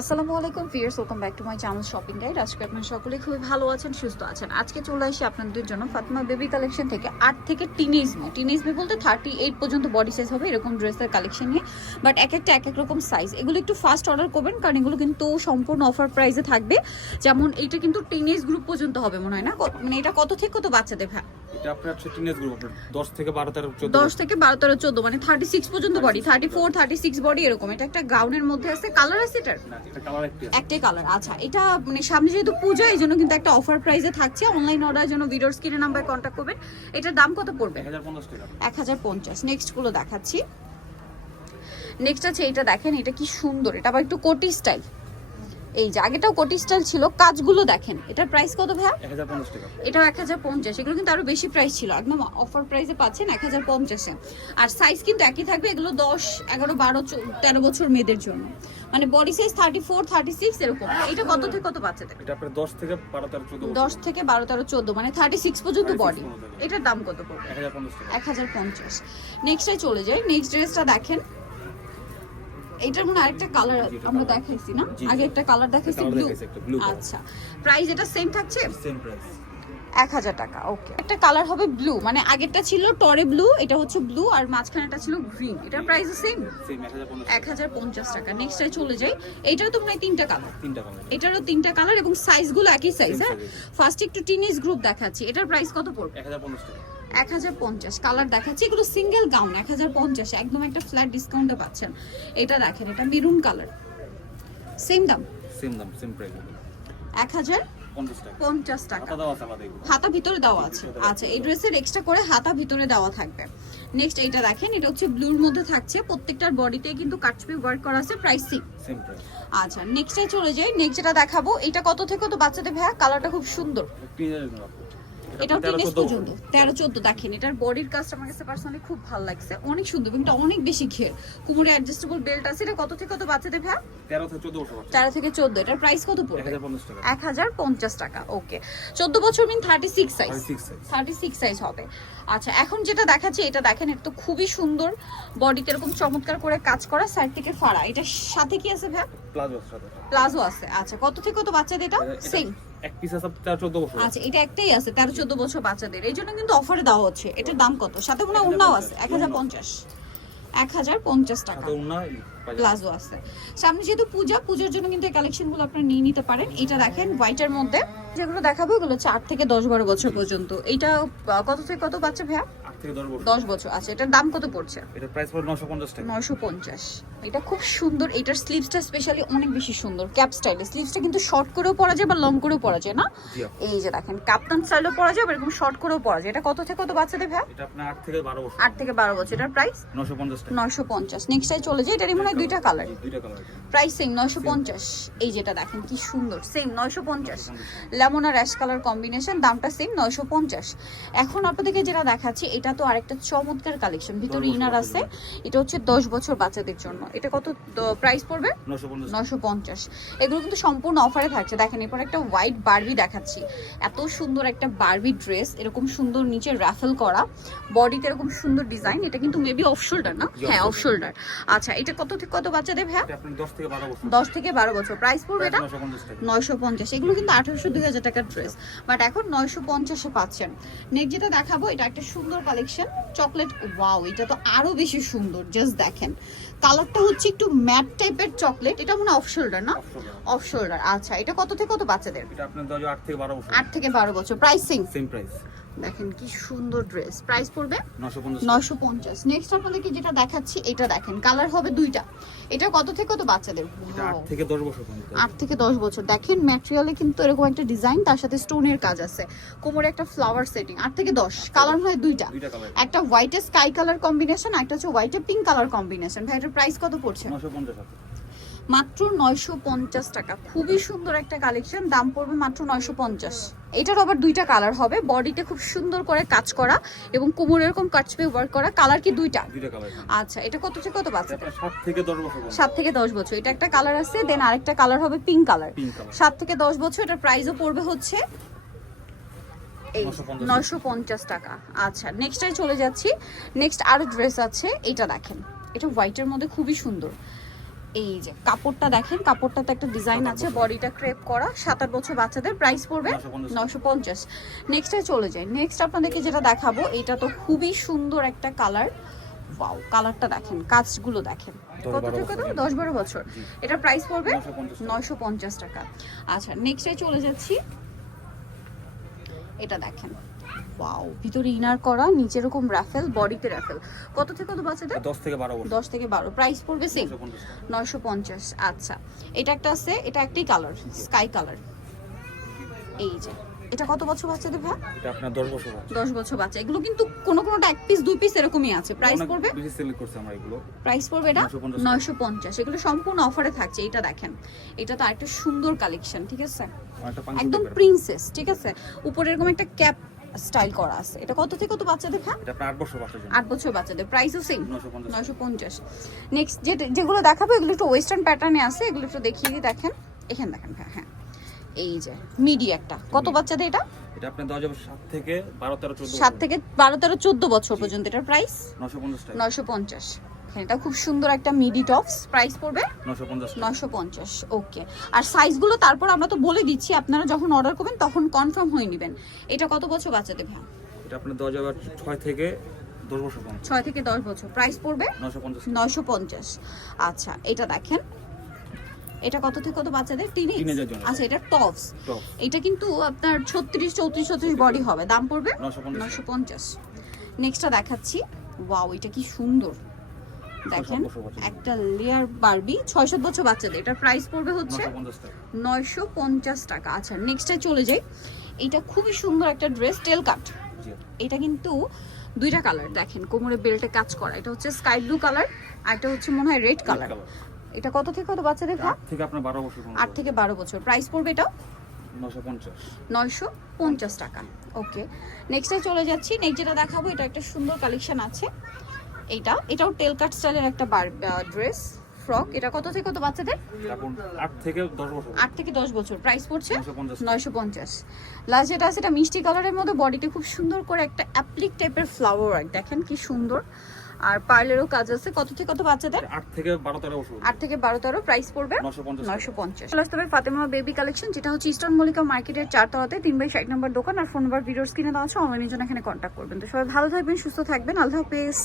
আসসালামু আলাইকুম fierce welcome back to my channel shopping guide. আজকে আপনারা সকলে খুবই ভালো আছেন, সুস্থ আছেন। আজকে চলে আসি আপনাদের জন্য ফাতিমা বেবি কালেকশন থেকে আট থেকে টিনেজ মে। টিনেজ মে বলতে থার্টি এইট পর্যন্ত বডি সাইজ হবে এরকম ড্রেসের কালেকশন নিয়ে। বাট এক একটা, এক এক রকম সাইজ এগুলো একটু ফাস্ট অর্ডার করবেন, কারণ এগুলো কিন্তু সম্পূর্ণ অফার প্রাইসে থাকবে। যেমন এইটা কিন্তু টিনেজ গ্রুপ পর্যন্ত হবে মনে হয় না? মানে এটা কত থেকে কত বাচ্চাদের এটা আপনার হচ্ছে টিনেজ গ্রুপ আপনার দশ থেকে বারো তেরো চোদ্দ দশ থেকে বারো তেরো চোদ্দ মানে থার্টি সিক্স পর্যন্ত বডি এরকম। এটা একটা গাউনের মধ্যে আছে। কালার আছে এটার? না এটা কালার একটি একটাই কালার আচ্ছা। এটা মানে সামনে যেহেতু পূজা এই কিন্তু একটা অফার প্রাইসে থাকছে। অনলাইন অর্ডার জন্য ভিডিওর স্ক্রিনে নাম্বার কন্ট্যাক্ট করবেন। এটার দাম কত পড়বে? এক হাজার পঞ্চাশ টাকা। এক হাজার পঞ্চাশ। নেক্সটগুলো দেখাচ্ছি। নেক্সট আছে এটা দেখেন এটা কি সুন্দর। এটা আবার একটু কোটি স্টাইল এই যে আগেটাও কোটি স্টাইল ছিল কাজগুলো দেখেন। এটার প্রাইস কত ভাইয়া? এক হাজার পঞ্চাশ টাকা। এটাও এক হাজার পঞ্চাশ এগুলো কিন্তু আরও বেশি প্রাইস ছিল। একদম অফার প্রাইসে পাচ্ছেন এক হাজার পঞ্চাশে। আর সাইজ কিন্তু একই থাকবে এগুলো দশ এগারো বারো তেরো বছর মেয়েদের জন্য। মানে body size thirty four thirty six এরকম এটা কত থেকে কত বাচ্চাদের এটা আপনার দশ থেকে বারো তেরো চোদ্দ দশ থেকে বারো তেরো চোদ্দ মানে থার্টি সিক্স পর্যন্ত বডি এটার দাম কত পড়বে? এক হাজার পঞ্চাশ নেক্সটে চলে যাই নেক্সট ড্রেসটা দেখেন। এইটার মনে আরেকটা কালার আমরা। দেখাইছি না। আগে একটা কালার দেখাইছি ব্লু। আচ্ছা। প্রাইস এটা সেম থাকছে? সেম প্রাইস এক হাজার টাকা ওকে একটা কালার হবে ব্লু মানে আগেরটা ছিল টরে ব্লু এটা হচ্ছে ব্লু আর মাঝখানেটা ছিল গ্রিন এটার প্রাইস সেম এক হাজার পঞ্চাশ টাকা। নেক্সটে চলে যাই। এইটারও তো মনে তিনটা কালার এটারও তিনটা কালার এবং সাইজগুলো একই সাইজ হ্যাঁ? ফার্স্ট একটু টিনেজ গ্রুপ দেখাচ্ছি। এটার প্রাইস কত পড়বে? এক হাজার পঞ্চাশ টাকা। এক হাজার পঞ্চাশ কালার দেখাচ্ছি। এগুলো সিঙ্গেল গাউন এক হাজার পঞ্চাশ একদম একটা ফ্ল্যাট ডিসকাউন্টে পাচ্ছেন। এটা দেখেন এটা মেরুন কালার সেম দাম? সেম দাম সেম প্রাইস এক হাজার পঞ্চাশ টাকা। হাতা ভিতরে দেওয়া আছে। আচ্ছা এই ড্রেসের এক্সট্রা করে হাতা ভিতরে দেওয়া থাকবে। নেক্সট এটা দেখেন এটা হচ্ছে ব্লুর মধ্যে থাকছে। প্রত্যেকটার বডিতে কিন্তু কাটছবি ওয়ার্ক করা আছে প্রাইস সেম আচ্ছা নেক্সটে চলে যাই। নেক্সট যেটা দেখাবো এটা কত থেকে কত? বাচ্চাদের ভাইয়া কালারটা খুব সুন্দর। এটাও টিনেজ পর্যন্ত তেরো চোদ্দ দেখেন এটার বডির কাজটা আমার কাছে পার্সোনালি খুব ভালো লাগছে। অনেক সুন্দর কিন্তু অনেক বেশি ঘের। কুমোরে অ্যাডজাস্টেবল বেল্ট আছে এটা কত থেকে কত বাচ্চাদের ভাইয়া তেরো থেকে চোদ্দ তেরো থেকে চোদ্দ এটার প্রাইস কত পড়বে? এক হাজার পঞ্চাশ টাকা। ওকে চোদ্দ বছর mean thirty six size thirty six size হবে। আচ্ছা এখন যেটা দেখাচ্ছি এটা দেখেন এটা তো খুবই সুন্দর। বডিতে এরকম চমৎকার করে কাজ করা সাইড থেকে ফাড়া। এটার সাথে কি আছে ভাইয়া প্লাজো সাথে। প্লাজো আছে। আচ্ছা কত থেকে কত বাচ্চাদের এটা? এটা- সেম এক পিস আছে তেরো চোদ্দ বছর আচ্ছা এটা একটাই আছে তেরো চোদ্দ বছর বাচ্চাদের। এই জন্য কিন্তু অফারে দেওয়া হচ্ছে। এটার দাম কত? সাথে মনে হয় অন্যও আছে এক হাজার পঞ্চাশ। এক হাজার পঞ্চাশ টাকা। সাথে উন্না প্লাজো আছে। সামনে যেহেতু পূজা পূজার জন্য কিন্তু এই কালেকশনগুলো আপনারা নিয়ে নিতে পারেন। এটা দেখেন হোয়াইটের মধ্যে। যেগুলো দেখাবো এগুলো চার থেকে দশ বারো বছর পর্যন্ত। এইটা কত থেকে কত বাচ্চা ভাইয়া? আট দশ বছর। আচ্ছা এটার দাম কত পড়ছে? এটা প্রাইস পড়ে নশো পঞ্চাশ টাকা। নয়শো পঞ্চাশ। এটা খুব সুন্দর। এটার স্লিভসটা স্পেশালি অনেক বেশি সুন্দর ক্যাপ স্টাইলে স্লিভসটা কিন্তু শর্ট করেও পরা যায় বা লং করেও পরা যায় না? এই যে দেখেন কাপ্তান স্টাইলেও পরা যায় এরকম শর্ট করেও পরা যায়। এটা কত থেকে কত বাচ্চাদের এটা আপনার আট থেকে বারো বছর। আট থেকে বারো বছর। এটার প্রাইস নশো পঞ্চাশ নয়শো পঞ্চাশ। নেক্সটাই চলে যায় এটারই মনে হয় দুইটা কালার দুইটা কালার প্রাইস সেম নয়শো পঞ্চাশ। এই যেটা দেখেন কি সুন্দর। সেম নয়শো পঞ্চাশ। লেমন আর অ্যাশ কালার কম্বিনেশন দামটা সেম নয়শো পঞ্চাশ। এখন আপনাদেরকে যেটা দেখাচ্ছি এটা তো আরেকটা চমৎকার কালেকশন ভিতরে ইনার আছে। এটা হচ্ছে দশ বছর বাচ্চাদের জন্য। এটা কত প্রাইস পড়বে? নয়শো পঞ্চাশ। এগুলো কিন্তু সম্পূর্ণ অফারে থাকছে। দেখেন এরপর একটা হোয়াইট বার্বি দেখাচ্ছি। এত সুন্দর একটা বার্বি ড্রেস এরকম সুন্দর নিচে রাফেল করা। বডিতে এরকম সুন্দর ডিজাইন এটা কিন্তু মেবি অফ শোল্ডার না? হ্যাঁ অফ শোল্ডার আচ্ছা এটা কত থেকে কত বাচ্চাদের ভাইয়া? এটা আপনার দশ থেকে বারো বছর। প্রাইস পড়বে এটা? নয়শো পঞ্চাশ এগুলো কিন্তু আঠারোশো দুই হাজার টাকার ড্রেস বাট এখন নয়শো পঞ্চাশে পাচ্ছেন। নেক্সট যেটা দেখাবো এটা একটা সুন্দর কালেকশন চকলেট ওয়াও এটা তো আরও বেশি সুন্দর জাস্ট দেখেন। কালারটা হচ্ছে একটু ম্যাট টাইপের চকলেট এটা মনে অফ শোল্ডার না? অফ শোল্ডার আচ্ছা এটা কত থেকে কত বাচ্চাদের? এটা আপনার দশ আট থেকে বারো বছর। থেকে বছর প্রাইস সেম প্রাইস দেখেন কি সুন্দর ড্রেস প্রাইস পড়বে নশো পঞ্চাশ। নেক্সট আপনাদেরকে যেটা দেখাচ্ছি এটা দেখেন কালার হবে দুইটা। এটা কত থেকে কত বাচ্চাদের? থেকে দশ বছর আট থেকে দশ বছর। দেখেন ম্যাটেরিয়ালে কিন্তু এরকম একটা ডিজাইন তার সাথে স্টোনের কাজ আছে। কোমরে একটা ফ্লাওয়ার সেটিং আট থেকে দশ। কালার হয় দুইটা। একটা হোয়াইটে স্কাই কালার কম্বিনেশন একটা হচ্ছে হোয়াইটে পিঙ্ক কালার কম্বিনেশন ভাই এটার প্রাইস কত পড়ছে? নশো পঞ্চাশ মাত্র নয়শো পঞ্চাশ টাকা। খুবই সুন্দর একটা কালেকশন দাম পড়বে মাত্র নয়শো পঞ্চাশ। এটার আবার দুইটা কালার হবে বডিতে খুব সুন্দর করে কাজ করা এবং কোমরে এরকম কাটছপে ওয়ার্ক করা। কালার কি দুইটা? আচ্ছা এটা কত থেকে কত আপনার সাত থেকে দশ বছর এটা একটা কালার আছে দেন আরেকটা কালার হবে পিঙ্ক কালার সাত থেকে দশ বছর এটার প্রাইসও পড়বে হচ্ছে নয়শো পঞ্চাশ। টাকা। আচ্ছা নেক্সটটাই চলে যাচ্ছি। নেক্সট আরও ড্রেস আছে এটা দেখেন। এটা হোয়াইটের মধ্যে খুবই সুন্দর। এই যে কাপড়টা দেখেন কাপড়টাতে একটা ডিজাইন আছে বডিটা ক্রেপ করা সাত আট বছর বাচ্চাদের প্রাইস পড়বে নশো পঞ্চাশ। নেক্সটে চলে যাই। নেক্সট আপনাদেরকে যেটা দেখাবো এটা তো খুবই সুন্দর একটা কালার ওয়াও কালারটা দেখেন কাজগুলো দেখেন। কত থেকে দশ বারো বছর। এটা প্রাইস পড়বে 950 নয়শো পঞ্চাশ টাকা। আচ্ছা নেক্সটে চলে যাচ্ছি। এটা দেখেন ওয়াও ভিতরে ইনার করা নিচে এরকম রাফেল বডিতে রাফেল কত থেকে কত বাচ্চাদের দশ থেকে বারো বছর দশ থেকে বারো। প্রাইস পড়বে সেম 950 নয়শো পঞ্চাশ আচ্ছা। এটা একটা আছে এটা একটাই কালার স্কাই কালার এই যে এটা কত বছর বাচ্চাদের ভাই? এটা আপনার দশ বছর বাচ্চা। দশ বছর বাচ্চা। এগুলো কিন্তু কোনো কোনোটা এক পিস দুই পিস এরকমই আছে। প্রাইস পড়বে? বেশি সেল করছে আমরা এগুলো। প্রাইস পড়বে এটা? 950 নয়শো পঞ্চাশ। এগুলো সম্পূর্ণ অফারে থাকছে এটা দেখেন। এটা তো আরেকটা সুন্দর কালেকশন ঠিক আছে? একদম প্রিন্সেস ঠিক আছে? উপরে এরকম একটা ক্যাপ স্টাইল করা আছে। এটা কত থেকে কত বাচ্চাদের দেখা এটা 8 বছর বাচ্চাদের 8 বছর বাচ্চাদের। প্রাইসও সেম 950 নেক্সট যে যেগুলো দেখাবো এগুলো একটু ওয়েস্টার্ন প্যাটার্নে আছে এগুলো একটু দেখিয়ে দিই দেখেন। এখানে দেখেন হ্যাঁ হ্যাঁ। এই যে মিডি একটা। কত বাচ্চাদের এটা? এটা আপনার 10 বছর। 7 থেকে 12 13 14 7 থেকে 12 13 14 বছর পর্যন্ত। এটার প্রাইস 950 950 দেখেন এটা খুব সুন্দর একটা মিডি টপস প্রাইস পড়বে নশো পঞ্চাশ ওকে আর সাইজগুলো তারপর আমরা তো বলে দিচ্ছি আপনারা যখন অর্ডার করবেন তখন কনফার্ম হয়ে নেবেন। এটা কত বছর বাচ্চাতে ভাই? এটা আপনার দশ হাজার ছয় থেকে ছয় থেকে দশ বছর। প্রাইস পড়বে নশো পঞ্চাশ আচ্ছা এটা দেখেন। এটা কত থেকে কত বাচ্চাদের? টিনেজ আচ্ছা এটা টপস এটা কিন্তু আপনার ছত্রিশ চৌত্রিশ ছত্রিশ বডি হবে। দাম পড়বে নশো পঞ্চাশ নেক্সটটা দেখাচ্ছি। ওয়াও এটা কি সুন্দর। দেখেন একটা লেয়ার বারবি ছয় সাত বছর বাচ্চাদের। এটার প্রাইস পড়বে হচ্ছে নয়শো পঞ্চাশ টাকা। আচ্ছা নেক্সটে চলে যাই। এটা খুবই সুন্দর একটা ড্রেস টেল কাট এটা কিন্তু দুইটা কালার দেখেন কোমরে বেল্টে কাজ করা। এটা হচ্ছে স্কাই ব্লু কালার আর এটা হচ্ছে মনে হয় রেড কালার এটা কত থেকে কত বাচ্চাদের আট থেকে আপনার বারো বছর আট থেকে বারো বছর। প্রাইস পড়বে এটা নয়শো পঞ্চাশ। টাকা। ওকে নেক্সটে চলে যাচ্ছি। নেক্সট যেটা দেখাবো এটা একটা সুন্দর কালেকশন আছে। এইটা এটাও টেল কাট স্টাইলের একটা ড্রেস ফ্রক এটা কত থেকে কত বাচ্চাদের? আট থেকে দশ বছর। প্রাইস পড়ছে নয়শো পঞ্চাশ। লাস্ট যেটা আছে এটা মিষ্টি কালারের মধ্যে বডিতে খুব সুন্দর করে একটা অ্যাপ্লিক টাইপের ফ্লাওয়ার ওয়ার্ক দেখেন কি সুন্দর। আর পার্লেরও কাজ আছে। কত থেকে কত বাচ্চাদের? আট থেকে বারো তেরো বছর। আট থেকে বারো তেরো প্রাইস পড়বে নশো পঞ্চাশ নয়শো পঞ্চাশ। হবে ফাতেমা বেবি কালেকশন যেটা হচ্ছে ইস্টার্ন মল্লিকা মার্কেটের চারতলাতে তিন বাই ষাট নম্বর দোকান আর ফোন নাম্বার ভিডিওর স্ক্রিনে দেওয়া আছে অনলাইনের জন্য এখানে কন্ট্যাক্ট করবেন। তো সবাই ভালো থাকবেন সুস্থ থাকবেন। আল্লাহ হাফেজ।